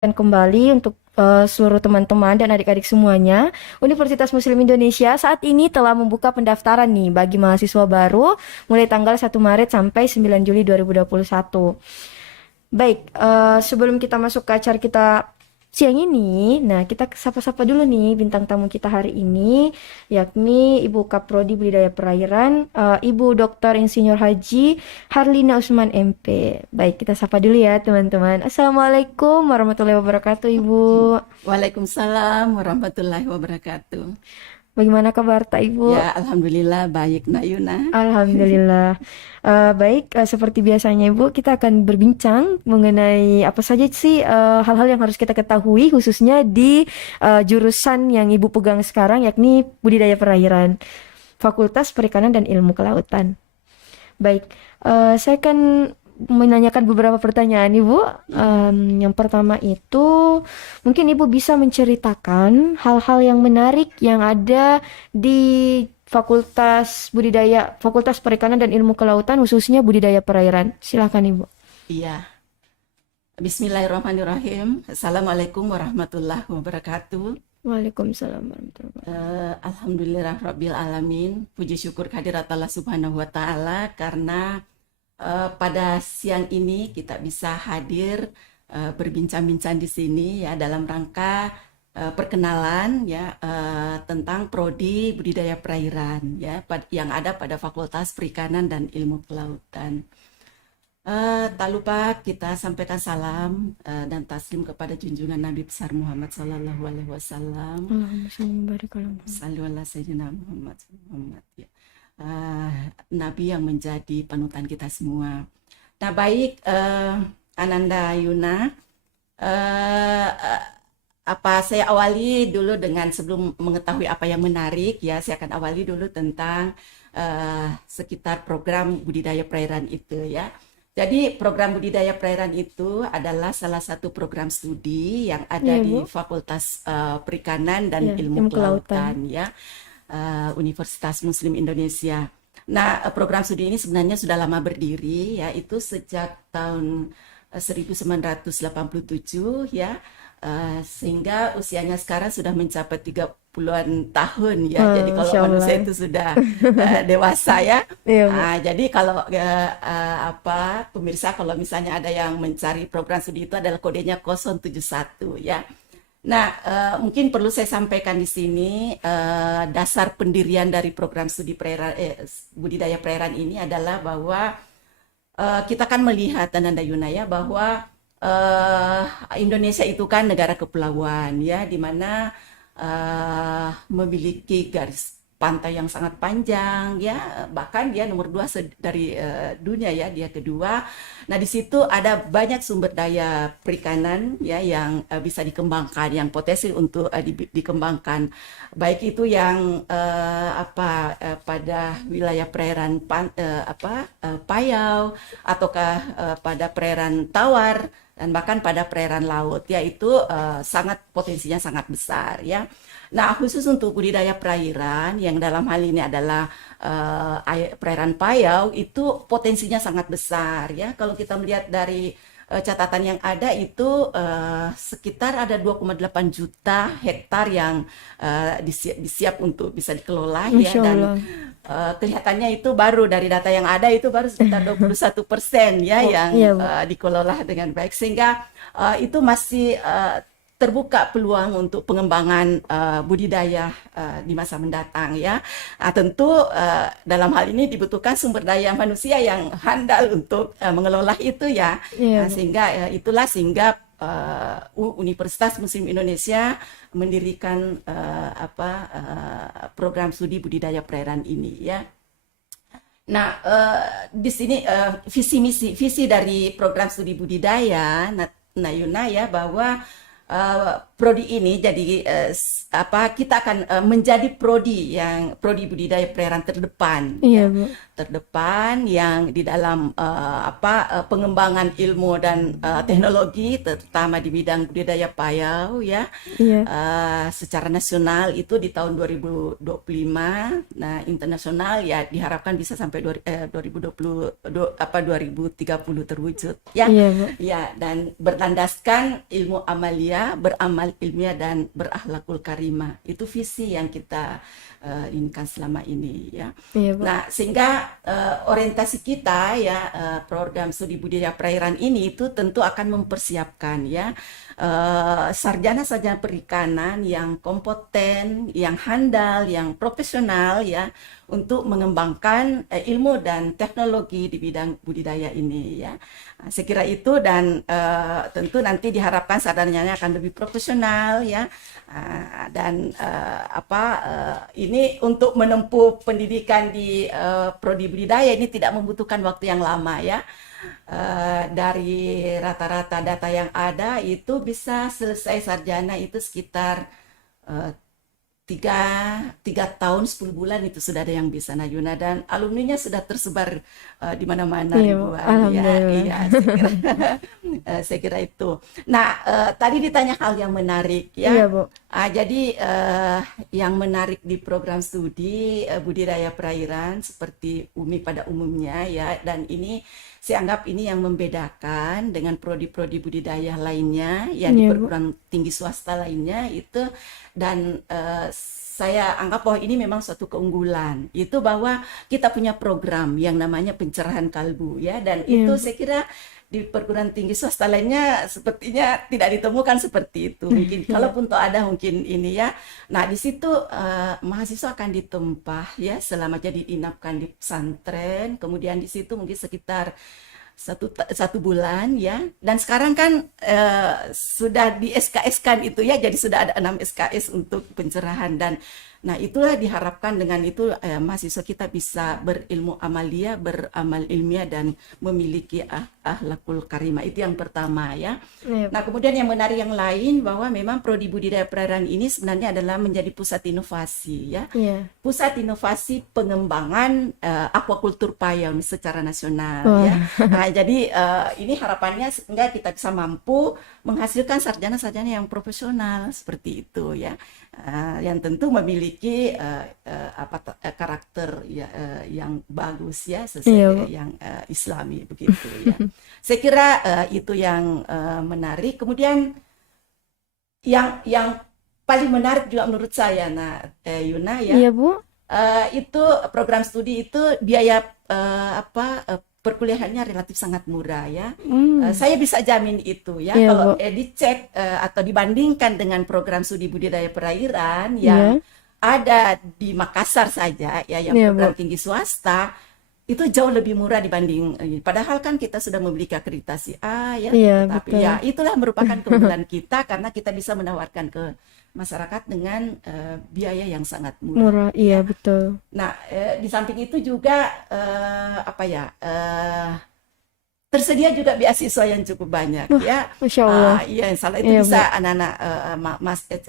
Dan kembali untuk seluruh teman-teman dan adik-adik semuanya, Universitas Muslim Indonesia saat ini telah membuka pendaftaran nih bagi mahasiswa baru mulai tanggal 1 Maret sampai 9 Juli 2021. Baik, sebelum kita masuk ke acara kita siang ini, nah kita sapa-sapa dulu nih bintang tamu kita hari ini, yakni Ibu Kaprodi Budidaya Perairan, Ibu Dr. Insinyur Haji Harlina Usman MP. Baik, kita sapa dulu ya teman-teman. Assalamualaikum warahmatullahi wabarakatuh, Ibu. Waalaikumsalam warahmatullahi wabarakatuh. Bagaimana kabar Tak Ibu? Ya, alhamdulillah baik Nayuna. Alhamdulillah. Baik, seperti biasanya Ibu, kita akan berbincang mengenai apa saja sih hal-hal yang harus kita ketahui khususnya di jurusan yang Ibu pegang sekarang yakni budidaya perairan, Fakultas Perikanan dan Ilmu Kelautan. Baik, saya akan menanyakan beberapa pertanyaan Ibu. Yang pertama itu, mungkin Ibu bisa menceritakan hal-hal yang menarik yang ada di Fakultas Perikanan dan Ilmu Kelautan, khususnya budidaya perairan. Silakan Ibu. Iya, Bismillahirrahmanirrahim. Assalamualaikum warahmatullahi wabarakatuh. Waalaikumsalam warahmatullahi wabarakatuh. Alhamdulillah Rabbil Alamin. Puji syukur kehadirat Allah Subhanahu wa Ta'ala karena pada siang ini kita bisa hadir berbincang-bincang di sini ya dalam rangka perkenalan ya tentang prodi budidaya perairan ya yang ada pada Fakultas Perikanan dan Ilmu Kelautan. Tak lupa kita sampaikan salam dan taslim kepada junjungan Nabi besar Muhammad Sallallahu Alaihi Wasallam. Allahumma shalli wa barik ala Muhammad. Sallu ala Sayyidina Muhammad ya. Nabi yang menjadi panutan kita semua. Nah baik Ananda Yuna, saya awali dulu dengan sebelum mengetahui apa yang menarik ya, saya akan awali dulu tentang sekitar program budidaya perairan itu ya. Jadi program budidaya perairan itu adalah salah satu program studi yang ada Iya, di Bu. Fakultas Perikanan dan Ya, Ilmu ilmu kelautan. Kelautan ya. Universitas Muslim Indonesia. Nah, program studi ini sebenarnya sudah lama berdiri, yaitu sejak tahun 1987 ya, sehingga usianya sekarang sudah mencapai 30-an tahun ya. Jadi kalau Masya manusia Allah. itu sudah dewasa ya. Iya, Bu. Jadi kalau pemirsa kalau misalnya ada yang mencari program studi itu adalah kodenya 071 ya. Nah, mungkin perlu saya sampaikan di sini dasar pendirian dari program studi budidaya perairan ini adalah bahwa kita kan melihat Ananda Yuna ya bahwa Indonesia itu kan negara kepulauan ya, di mana memiliki garis pantai yang sangat panjang ya, bahkan dia nomor 2 dari dunia ya, dia kedua. Nah di situ ada banyak sumber daya perikanan ya yang bisa dikembangkan, yang potensi untuk dikembangkan, baik itu yang pada wilayah perairan Payau ataukah pada perairan Tawar dan bahkan pada perairan laut ya, itu sangat potensinya sangat besar ya. Nah, khusus untuk budidaya perairan yang dalam hal ini adalah perairan Payau itu potensinya sangat besar ya. Kalau kita melihat dari catatan yang ada itu sekitar ada 2,8 juta hektar yang disiap untuk bisa dikelola ya, Masya dan Allah. kelihatannya itu baru dari data yang ada itu baru sekitar 21% ya Oh, yang iya, Bu. dikelola dengan baik, sehingga itu masih terbuka peluang untuk pengembangan budidaya di masa mendatang ya. Tentu dalam hal ini dibutuhkan sumber daya manusia yang handal untuk mengelola itu ya. Iya, Bu. Sehingga Universitas Muslim Indonesia mendirikan program studi budidaya perairan ini ya. Nah, di sini visi dari program studi budidaya Nayuna ya, bahwa prodi ini jadi kita akan menjadi prodi budidaya perairan terdepan, Iya, ya, Bu. terdepan yang di dalam pengembangan ilmu dan teknologi, terutama di bidang budidaya payau, ya, Iya. secara nasional itu di tahun 2025. Nah, internasional ya diharapkan bisa sampai 2030 terwujud, ya. Iya, Bu. Ya, dan berlandaskan ilmu amalia, beramal ilmiah dan berakhlakul karimah. Itu visi yang kita inginkan selama ini, ya. Iya, Bu. Nah, sehingga orientasi kita, ya, program studi budidaya perairan ini itu tentu akan mempersiapkan, ya, sarjana-sarjana perikanan yang kompeten, yang handal, yang profesional, ya, untuk mengembangkan ilmu dan teknologi di bidang budidaya ini, ya. Saya kira itu, dan tentu nanti diharapkan sarjananya akan lebih profesional, ya. Dan ini untuk menempuh pendidikan di prodi budidaya ini tidak membutuhkan waktu yang lama, ya. Dari rata-rata data yang ada itu bisa selesai sarjana itu sekitar uh, 3 tahun 10 bulan itu sudah ada yang bisa, Najuna, dan alumninya sudah tersebar di mana-mana Iya, Bu. ribuan, ya. Alhamdulillah. Iya, saya kira itu. Nah, tadi ditanya hal yang menarik, ya. Iya, Bu. Jadi yang menarik di program studi budidaya perairan seperti UMI pada umumnya, ya, dan ini saya anggap ini yang membedakan dengan prodi-prodi budidaya lainnya, ya, di Iya, Bu. perguruan tinggi swasta lainnya itu, dan saya anggap bahwa ini memang suatu keunggulan, itu bahwa kita punya program yang namanya pencerahan kalbu, ya, dan Iya, itu Bu. saya kira di perguruan tinggi swasta lainnya sepertinya tidak ditemukan seperti itu. Mungkin kalaupun toh ada, mungkin ini, ya. Nah, di situ mahasiswa akan ditempah, ya, selama jadi inapkan di pesantren, kemudian di situ mungkin sekitar satu bulan, ya. Dan sekarang kan sudah di SKS-kan itu, ya, jadi sudah ada 6 SKS untuk pencerahan, dan nah itulah diharapkan dengan itu mahasiswa kita bisa berilmu amalia, beramal ilmiah, dan memiliki akhlakul karimah. Itu yang pertama, ya. Iya, Bu. Nah, kemudian yang menarik yang lain bahwa memang prodi budidaya perairan ini sebenarnya adalah menjadi pusat inovasi, ya. Iya. Pusat inovasi pengembangan aquacultur payau secara nasional, Wah. ya. Nah, jadi ini harapannya sehingga kita bisa mampu menghasilkan sarjana-sarjana yang profesional seperti itu, ya. Yang tentu memiliki karakter, ya, yang bagus, ya, Iya, sesuai Bu. yang Islami begitu, ya. Saya kira itu yang menarik. Kemudian yang paling menarik juga menurut saya, nah, Yuna, ya, Iya, Bu. itu program studi itu biaya perkuliahannya relatif sangat murah, ya. Saya bisa jamin itu, ya. Iya, Kalau Bu. dicek atau dibandingkan dengan program studi budidaya perairan Iya. yang ada di Makassar saja, ya, yang Iya, program Bu. tinggi swasta, itu jauh lebih murah dibanding padahal kan kita sudah memiliki akreditasi A, ya, Iya, tetapi, betul. ya, itulah merupakan keunggulan kita karena kita bisa menawarkan ke masyarakat dengan biaya yang sangat murah. Murah. Iya, betul. Nah, di samping itu juga tersedia juga beasiswa yang cukup banyak, ya. Masya Allah. Iya, salah itu Iya, Bu. bisa anak-anak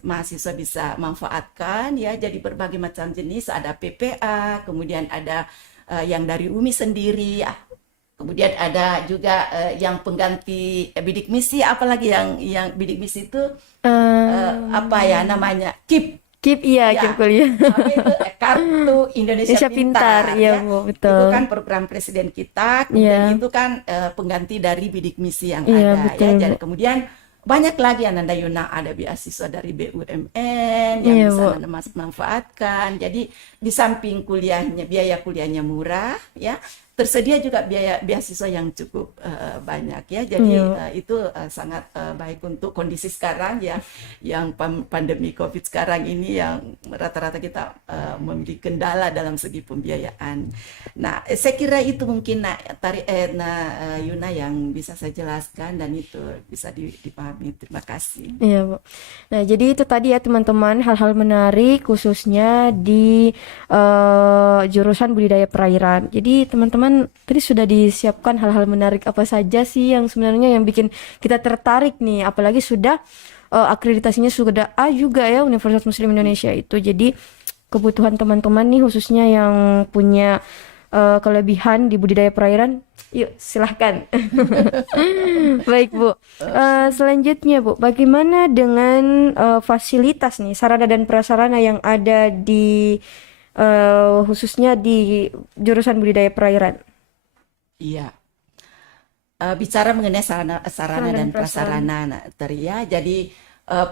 mahasiswa bisa manfaatkan, ya. Jadi berbagai macam jenis, ada PPA, kemudian ada yang dari UMI sendiri, kemudian ada juga yang pengganti bidik misi, apalagi yang bidik misi itu namanya KIP. KIP, iya, Ya, KIP kuliah. apa itu? Kartu Indonesia Indonesia Pintar, Pintar, iya, ya. Bu, Itu betul. kan program presiden kita, kemudian Iya. itu kan pengganti dari bidik misi yang Iya, ada, betul, ya. Bu. Jadi kemudian banyak lagi Ananda Yuna, ada beasiswa dari BUMN yang Iya, bisa Bu. manfaatkan. Jadi di samping kuliahnya, biaya kuliahnya murah, ya, tersedia juga biaya beasiswa yang cukup banyak, ya. Jadi Iya. itu sangat baik untuk kondisi sekarang, ya, yang pandemi COVID sekarang ini yang rata-rata kita memiliki kendala dalam segi pembiayaan. Nah, saya kira itu mungkin Yuna yang bisa saya jelaskan, dan itu bisa dipahami. Terima kasih. Iya, Bu. Nah, jadi itu tadi, ya, teman-teman, hal-hal menarik khususnya di jurusan budidaya perairan. Jadi, teman-teman, tadi sudah disiapkan hal-hal menarik apa saja sih yang sebenarnya yang bikin kita tertarik nih, apalagi sudah akreditasinya sudah A juga ya Universitas Muslim Indonesia itu. Jadi kebutuhan teman-teman nih khususnya yang punya kelebihan di budidaya perairan, yuk silahkan. Baik Bu. Selanjutnya Bu, bagaimana dengan fasilitas nih, sarana dan prasarana yang ada di khususnya di jurusan budidaya perairan? Iya. Bicara mengenai sarana Sarana dan dan prasarana, nah, ya. Jadi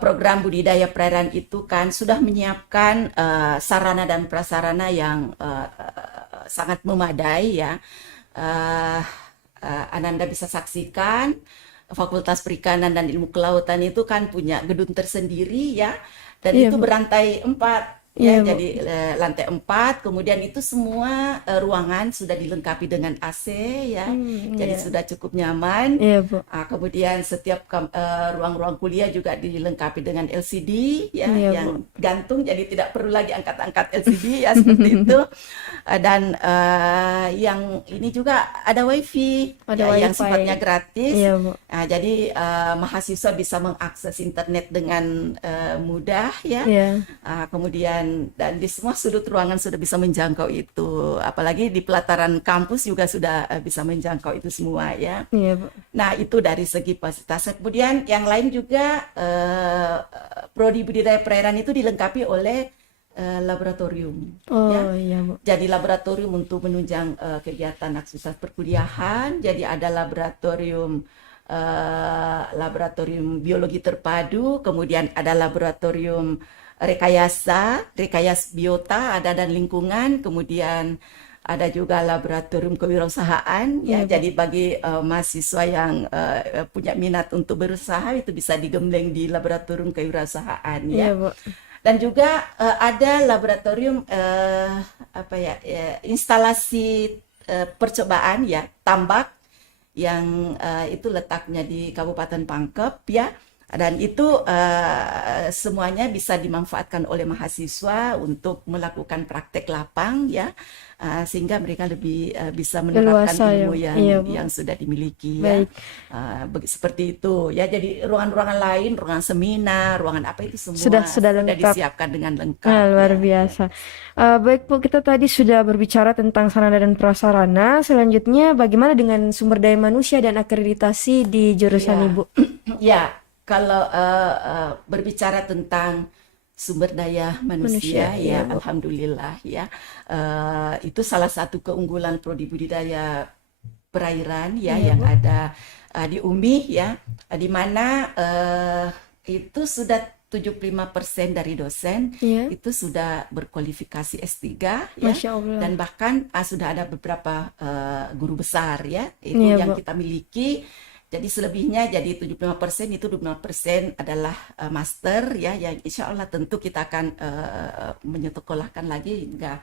program budidaya perairan itu kan sudah menyiapkan sarana dan prasarana yang sangat memadai ya. Eh, Ananda bisa saksikan Fakultas Perikanan dan Ilmu Kelautan itu kan punya gedung tersendiri ya, dan Iya itu Bu. berantai 4 Iya ya, Bu. jadi lantai 4, kemudian itu semua ruangan sudah dilengkapi dengan AC ya, jadi Iya. sudah cukup nyaman. Iya Bu. Kemudian setiap ruang-ruang kuliah juga dilengkapi dengan LCD ya, Iya yang Bu. gantung, jadi tidak perlu lagi angkat-angkat LCD ya seperti itu. Dan yang ini juga ada WiFi Ada ya, yang wifi. sifatnya gratis. Iya Bu. Jadi mahasiswa bisa mengakses internet dengan mudah ya. Iya. Kemudian dan di semua sudut ruangan sudah bisa menjangkau itu, apalagi di pelataran kampus juga sudah bisa menjangkau itu semua ya. Iya Bu. Nah, itu dari segi fasilitas. Kemudian yang lain juga prodi budidaya perairan itu dilengkapi oleh laboratorium ya. Oh iya Bu. Jadi laboratorium untuk menunjang kegiatan aktivitas perkuliahan. Jadi ada laboratorium biologi terpadu, kemudian ada laboratorium rekayasa biota ada dan lingkungan, kemudian ada juga laboratorium kewirausahaan ya. Iya Bu. Jadi bagi mahasiswa yang punya minat untuk berusaha itu bisa digembleng di laboratorium kewirausahaan ya. Iya Bu. Dan juga ada laboratorium instalasi percobaan ya, tambak yang itu letaknya di Kabupaten Pangkep ya. Dan itu semuanya bisa dimanfaatkan oleh mahasiswa untuk melakukan praktek lapang ya, sehingga mereka lebih bisa menerapkan Leluasa ya. ilmu Iya Bu. yang sudah dimiliki ya. Baik. Seperti itu ya. Jadi ruangan-ruangan lain, ruangan seminar, ruangan apa itu semua Sudah lengkap. disiapkan dengan lengkap Luar ya. biasa. Baik Bu, kita tadi sudah berbicara tentang sarana dan prasarana. Selanjutnya, bagaimana dengan sumber daya manusia dan akreditasi di jurusan Ya. Ibu? Ya, kalau berbicara tentang sumber daya manusia, Manusia, iya, ya Bu. alhamdulillah ya. Itu salah satu keunggulan prodi budidaya perairan ya, Iya, yang Bu. ada di UMI ya, di mana itu sudah 75% dari dosen Iya. itu sudah berkualifikasi S3 ya. Masya Allah. Dan bahkan sudah ada beberapa guru besar ya, itu Iya, yang Bu. kita miliki. Jadi selebihnya, jadi 75% itu 25% adalah master ya, yang insya Allah tentu kita akan menyekolahkan lagi hingga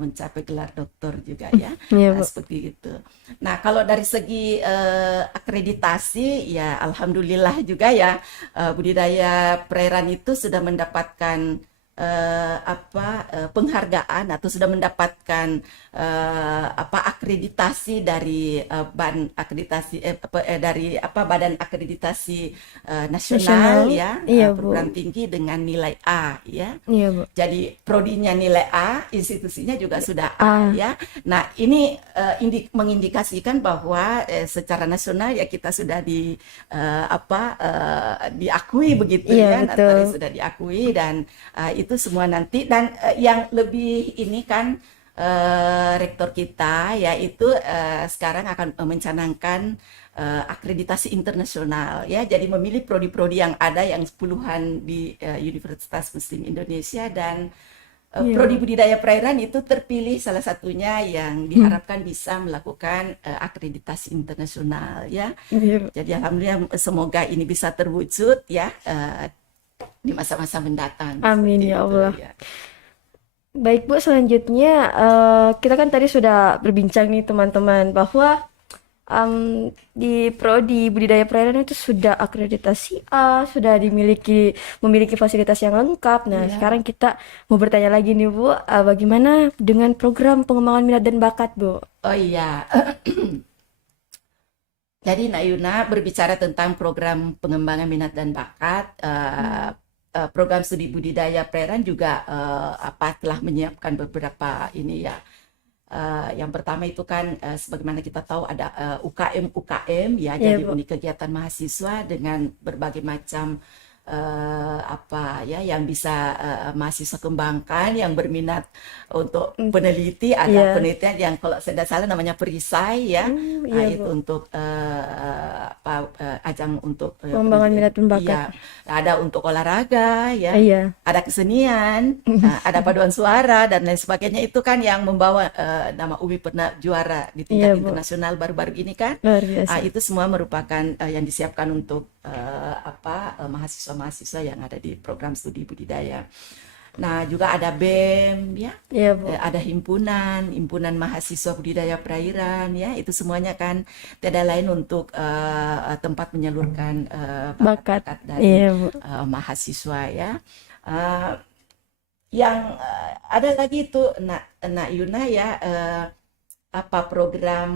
mencapai gelar doktor juga ya. Iya, Bu. Seperti itu. Nah, kalau dari segi akreditasi ya alhamdulillah juga ya, budidaya perairan itu sudah mendapatkan penghargaan atau sudah mendapatkan akreditasi dari Badan Akreditasi Nasional ya, Iya, Bu. perguruan tinggi dengan nilai A ya. Iya, Bu. Jadi prodinya nilai A, institusinya juga sudah A. A ya. Nah, ini mengindikasikan bahwa secara nasional ya kita sudah diakui begitu Iya, ya. betul. Tadi sudah diakui, dan itu semua nanti, dan yang lebih ini kan rektor kita yaitu sekarang akan mencanangkan akreditasi internasional ya. Jadi memilih prodi-prodi yang ada yang puluhan di Universitas Muslim Indonesia, dan Iya. prodi budidaya perairan itu terpilih salah satunya yang diharapkan bisa melakukan akreditasi internasional ya. Iya, Bu. Jadi alhamdulillah semoga ini bisa terwujud ya di masa-masa mendatang. Amin, Seperti ya itu, Allah. ya. Baik Bu, selanjutnya kita kan tadi sudah berbincang nih teman-teman bahwa di prodi budidaya perairan itu sudah akreditasi A, sudah memiliki fasilitas yang lengkap. Nah, Iya. sekarang kita mau bertanya lagi nih Bu, bagaimana dengan program pengembangan minat dan bakat Bu? Oh iya. Jadi Nak Yuna berbicara tentang program pengembangan minat dan bakat, program studi budidaya perairan juga telah menyiapkan beberapa ini ya. Yang pertama itu kan sebagaimana kita tahu ada UKM ya, Iya, jadi Bu. unit kegiatan mahasiswa dengan berbagai macam yang bisa mahasiswa kembangkan yang berminat untuk peneliti, ada Iya. penelitian yang kalau saya tidak salah namanya perisai ya. Iya, Itu Bu. untuk ajang untuk Pengembangan minat dan bakat. iya, ada untuk olahraga ya, Iya. ada kesenian, ada paduan suara dan lain sebagainya. Itu kan yang membawa nama UBI pernah juara di tingkat Iya, Bu. internasional baru-baru ini kan. Luar biasa. Itu semua merupakan yang disiapkan untuk mahasiswa-mahasiswa yang ada di program studi budidaya. Nah, juga ada BEM ya, Iya, Bu. ada himpunan mahasiswa budidaya perairan ya, itu semuanya kan tiada lain untuk tempat menyalurkan Bakat. bakat-bakat dari Iya, Bu. mahasiswa ya. Eh, yang ada lagi itu Nak Yuna ya, program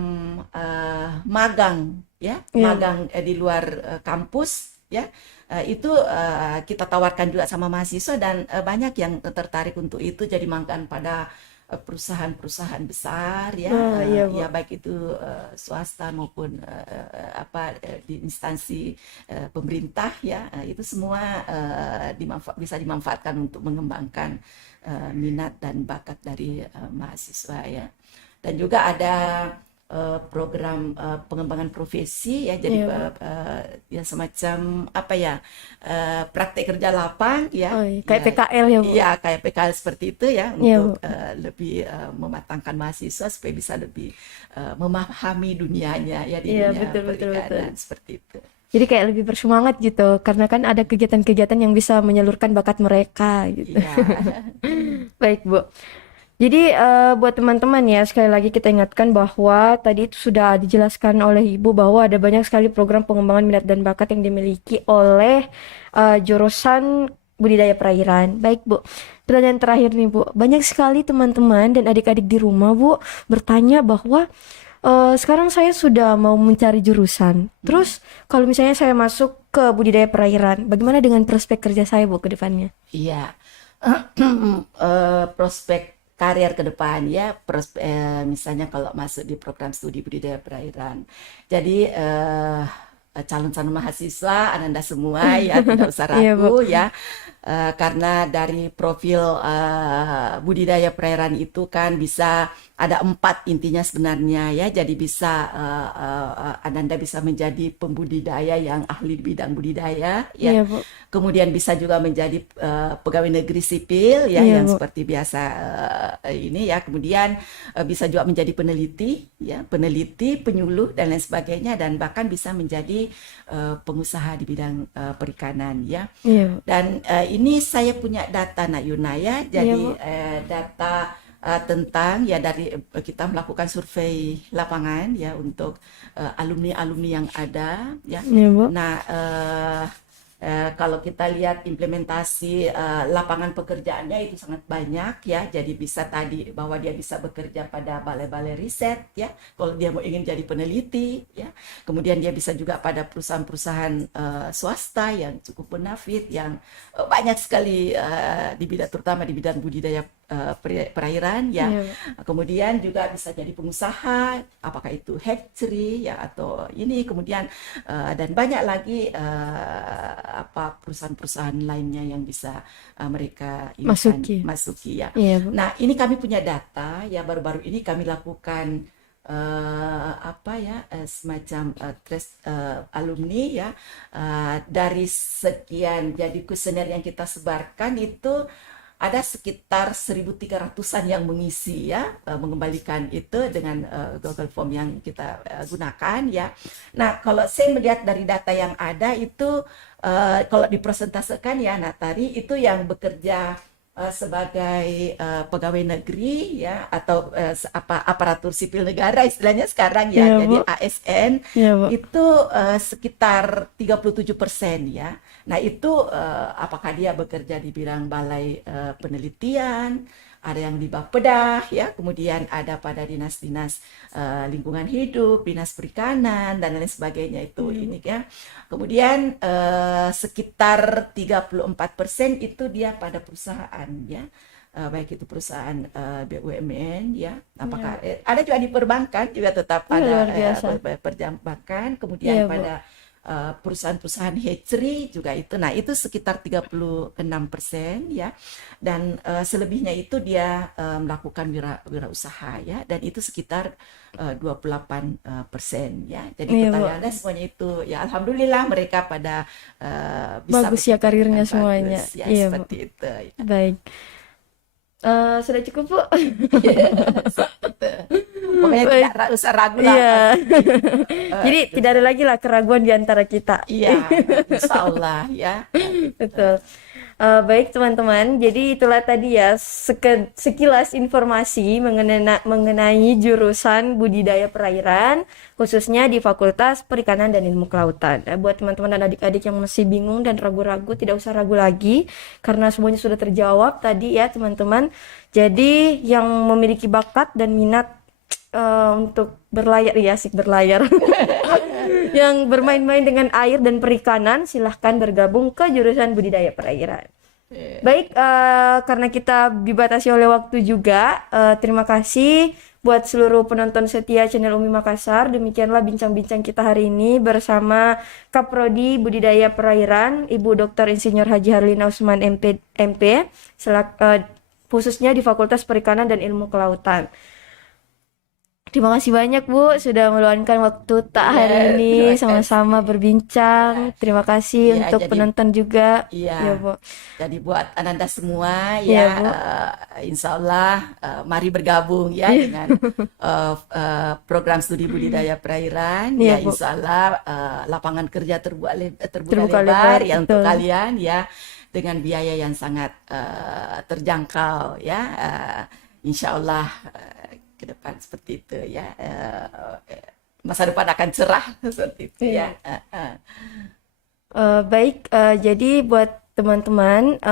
magang ya, Iya. magang di luar kampus ya. Itu kita tawarkan juga sama mahasiswa dan banyak yang tertarik untuk itu, jadi magang pada perusahaan-perusahaan besar ya, Iya, Bu. ya baik itu swasta maupun di instansi pemerintah ya. Itu semua bisa dimanfaatkan untuk mengembangkan minat dan bakat dari mahasiswa ya. Dan juga ada program pengembangan profesi ya, jadi Iya, ya semacam praktek kerja lapang ya. Oh, iya. Kayak Ya, PKL ya, Bu. iya, kayak PKL seperti itu ya, Iya, untuk Bu. lebih mematangkan mahasiswa supaya bisa lebih memahami dunianya ya, di Iya, dunia betul, betul, betul. perikanan seperti itu. Jadi kayak lebih bersemangat gitu, karena kan ada kegiatan-kegiatan yang bisa menyalurkan bakat mereka gitu. Iya. Baik, Bu. Jadi buat teman-teman ya, sekali lagi kita ingatkan bahwa tadi itu sudah dijelaskan oleh Ibu bahwa ada banyak sekali program pengembangan minat dan bakat yang dimiliki oleh jurusan budidaya perairan. Baik, Bu. Pertanyaan terakhir nih, Bu. Banyak sekali teman-teman dan adik-adik di rumah, Bu, bertanya bahwa sekarang saya sudah mau mencari jurusan. Terus kalau misalnya saya masuk ke budidaya perairan, bagaimana dengan prospek kerja saya, Bu, ke depannya? Iya. Prospek karier ke depan ya, misalnya kalau masuk di program studi budidaya perairan. Jadi calon-calon mahasiswa Ananda semua ya, tidak usah Iya, Bu. ragu ya. Karena dari profil budidaya perairan itu kan bisa ada 4 intinya sebenarnya ya. Jadi bisa Ananda bisa menjadi pembudidaya yang ahli di bidang budidaya ya. Iya, Bu. Kemudian bisa juga menjadi pegawai negeri sipil ya, Iya, yang Bu. seperti biasa ini ya. Kemudian bisa juga menjadi peneliti ya, penyuluh dan lain sebagainya, dan bahkan bisa menjadi pengusaha di bidang perikanan ya. Iya, Bu. Dan ini saya punya data Nak Yuna ya. Jadi Iya, Bu. data tentang ya, dari kita melakukan survei lapangan ya untuk alumni-alumni yang ada ya. Iya, Bu. Nah, kalau kita lihat implementasi lapangan pekerjaannya itu sangat banyak ya. Jadi bisa tadi bahwa dia bisa bekerja pada balai-balai riset ya, kalau dia mau ingin jadi peneliti ya. Kemudian dia bisa juga pada perusahaan-perusahaan swasta yang cukup bonafit, yang banyak sekali di bidang, terutama di bidang budidaya perairan ya. Iya, Bu. Kemudian juga bisa jadi pengusaha, apakah itu hatchery ya atau ini, kemudian dan banyak lagi perusahaan-perusahaan lainnya yang bisa mereka ini kan masuki ya. Iya, Bu. Nah, ini kami punya data ya, baru-baru ini kami lakukan semacam trace alumni ya, dari sekian jadi kuesioner yang kita sebarkan itu ada sekitar 1.300-an yang mengisi ya, mengembalikan itu dengan Google Form yang kita gunakan ya. Nah, kalau saya melihat dari data yang ada itu, kalau dipresentasekan ya, Natari itu yang bekerja sebagai pegawai negeri ya, atau aparatur sipil negara istilahnya sekarang ya, Iya, jadi Bu. ASN Iya, Bu. itu sekitar 37% ya. Nah, itu apakah dia bekerja di bidang balai penelitian, ada yang di Bappedah ya, kemudian ada pada dinas-dinas lingkungan hidup, dinas perikanan dan lain sebagainya itu ini ya. Kemudian sekitar 34% itu dia pada perusahaan ya. Baik itu perusahaan BUMN ya, apakah ada juga di perbankan juga tetap ada luar biasa. perbankan, kemudian Iya, Bu. pada perusahaan-perusahaan hatchery juga itu. Nah, itu sekitar 36% ya. Dan selebihnya itu dia melakukan wirausaha ya, dan itu sekitar 28% ya. Jadi Iya, Bu. pertanyaannya semuanya itu ya, alhamdulillah mereka pada bisa Bagus ya bekerja karirnya dengan semuanya. bagus ya, Iya, Bu. seperti itu ya. Baik. Sudah cukup, Bu? Gitu. Pokoknya Baik. tidak usah ragu lah. Iya. pasti. Jadi tidak ada lagi lah keraguan di antara kita. Iya, insya Allah ya. Betul. Baik teman-teman, jadi itulah tadi ya sekilas informasi mengenai jurusan budidaya perairan, khususnya di Fakultas Perikanan dan Ilmu Kelautan. Buat teman-teman dan adik-adik yang masih bingung dan ragu-ragu, tidak usah ragu lagi, karena semuanya sudah terjawab tadi ya teman-teman. Jadi yang memiliki bakat dan minat untuk berlayar, ya asik berlayar, yang bermain-main dengan air dan perikanan, silahkan bergabung ke jurusan budidaya perairan. Baik, karena kita dibatasi oleh waktu juga, terima kasih buat seluruh penonton setia channel Umi Makassar. Demikianlah bincang-bincang kita hari ini bersama Kaprodi Budidaya Perairan, Ibu Dr. Insinyur Haji Harlina Usman MP, khususnya di Fakultas Perikanan dan Ilmu Kelautan. Terima kasih banyak Bu sudah meluangkan waktu tak hari ini sama-sama berbincang. Terima kasih Ya, untuk jadi- penonton juga. Iya. Ya, Bu. Jadi buat Ananda semua Iya, ya, Bu. insya Allah mari bergabung ya dengan program studi budidaya perairan. Iya, Ya, Bu. insya Allah lapangan kerja terbuka Terbuka lebar lebar, ya untuk betul. kalian ya, dengan biaya yang sangat terjangkau ya. Insya Allah ke depan seperti itu ya. Masa depan akan cerah seperti itu ya. Baik, jadi buat teman-teman,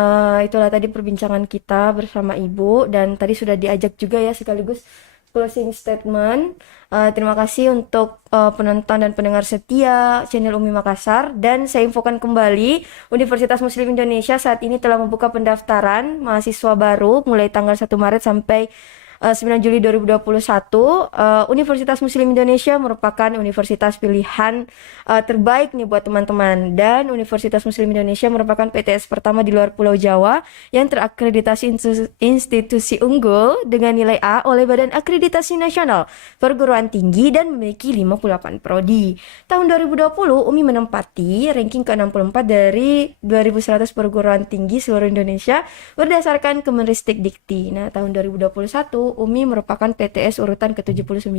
itulah tadi perbincangan kita bersama Ibu, dan tadi sudah diajak juga ya sekaligus closing statement. Terima kasih untuk penonton dan pendengar setia channel Umi Makassar, dan saya infokan kembali Universitas Muslim Indonesia saat ini telah membuka pendaftaran mahasiswa baru mulai tanggal 1 Maret sampai 9 Juli 2021. Universitas Muslim Indonesia merupakan universitas pilihan terbaik nih buat teman-teman, dan Universitas Muslim Indonesia merupakan PTS pertama di luar Pulau Jawa yang terakreditasi institusi unggul dengan nilai A oleh Badan Akreditasi Nasional Perguruan Tinggi dan memiliki 58 prodi. Tahun 2020 UMI menempati ranking ke-64 dari 2100 perguruan tinggi seluruh Indonesia berdasarkan Kemenristek Dikti. Nah, tahun 2021 UMI merupakan PTS urutan ke-79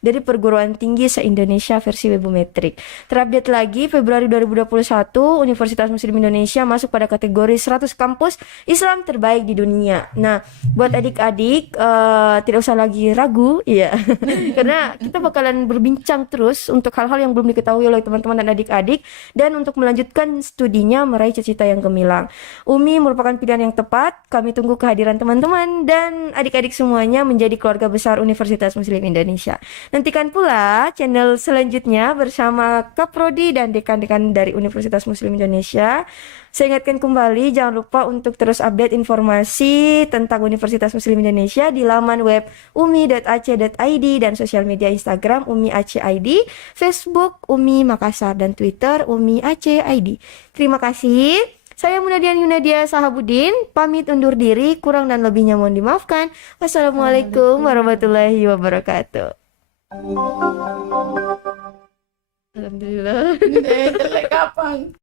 dari perguruan tinggi se-Indonesia versi Webometrik. Terupdate lagi, Februari 2021, Universitas Muslim Indonesia masuk pada kategori 100 kampus Islam terbaik di dunia. Nah, buat adik-adik, tidak usah lagi ragu, ya, karena kita bakalan berbincang terus untuk hal-hal yang belum diketahui oleh teman-teman dan adik-adik, dan untuk melanjutkan studinya meraih cita-cita yang gemilang. UMI merupakan pilihan yang tepat. Kami tunggu kehadiran teman-teman dan adik-adik semuanya menjadi keluarga besar Universitas Muslim Indonesia. Nantikan pula channel selanjutnya bersama Kaprodi dan dekan-dekan dari Universitas Muslim Indonesia. Saya ingatkan kembali, jangan lupa untuk terus update informasi tentang Universitas Muslim Indonesia di laman web umi.ac.id dan sosial media Instagram Umi Aceh ID, Facebook Umi Makassar, dan Twitter Umi Aceh ID. Terima kasih. Saya Munadian Yunadia Sahabudin, pamit undur diri, kurang dan lebihnya mohon dimaafkan. Wassalamualaikum warahmatullahi wabarakatuh. Alhamdulillah. Jelek kapan?